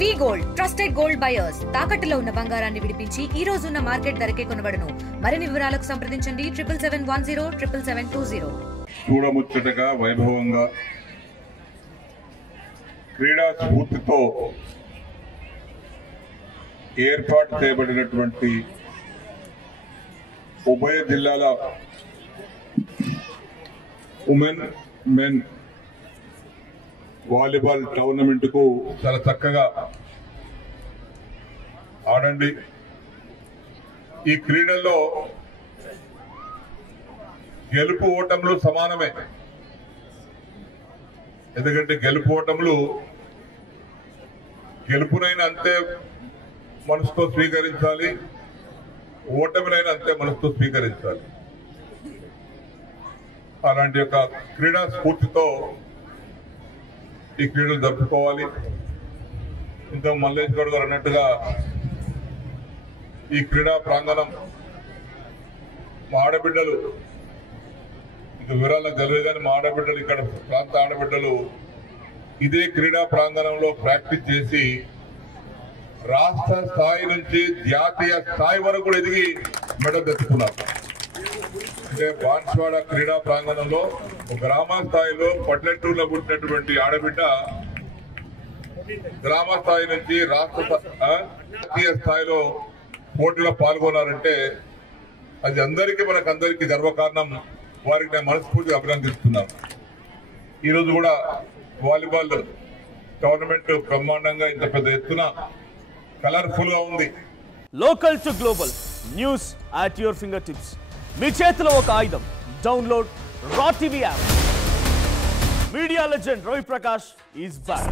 వి gold trusted gold buyers తాకట్టులో ఉన్న బంగారాన్ని విడిపించి ఈ రోజు ఉన్న మార్కెట్ ధరకే కొనబడును. మరిన్ని వివరాలకు సంప్రదించండి 7710 చూడముచ్చటగా వైభవంగా క్రీడా స్ఫూర్తితో ఏర్పాటు చేయబడినటువంటి ఉభయ జిల్లాల ఉమెన్ మెన్ వాలీబాల్ టోర్నమెంట్ కు చాలా చక్కగా ఆడండి. ఈ క్రీడల్లో గెలుపు ఓటములు సమానమే. ఎందుకంటే గెలుపు ఓటములు గెలుపునైనా అంతే మనసుతో స్వీకరించాలి, ఓటమినైనా అంతే మనసుతో స్వీకరించాలి. అలాంటి యొక్క క్రీడా స్ఫూర్తితో ఈ క్రీడలు జరుపుకోవాలి. ఇంకా మల్లేష్ గౌడ్ గారు అన్నట్టుగా ఈ క్రీడా ప్రాంగణం మా ఆడబిడ్డలు ఇక వివరాలకు తెలియదు కానీ మా ఆడబిడ్డలు ఇక్కడ ప్రాంత ఆడబిడ్డలు ఇదే క్రీడా ప్రాంగణంలో ప్రాక్టీస్ చేసి రాష్ట్ర స్థాయి నుంచి జాతీయ స్థాయి వరకు కూడా ఎదిగి మెడల్ తెచ్చుకున్నారు. అంటే బాన్స్వాడ క్రీడా ప్రాంగణంలో గ్రామ స్థాయిలో పల్లెటూరులో పుట్టినటువంటి ఆడబిడ్డ గ్రామ స్థాయి నుంచి రాష్ట్ర జాతీయ స్థాయిలో పోటీలో పాల్గొన్నారంటే అది మనకందరికీ గర్వకారణం. వారికి నేను మనస్ఫూర్తిగా అభినందిస్తున్నాను. ఈరోజు కూడా వాలీబాల్ టోర్నమెంట్ బ్రహ్మాండంగా ఇంత పెద్ద ఎత్తున కలర్ఫుల్ గా ఉంది. Local to global news at your fingertips. మీ చేతిలో ఒక ఆయుధం. Download Raw TV app. Media legend Ravi Prakash is back.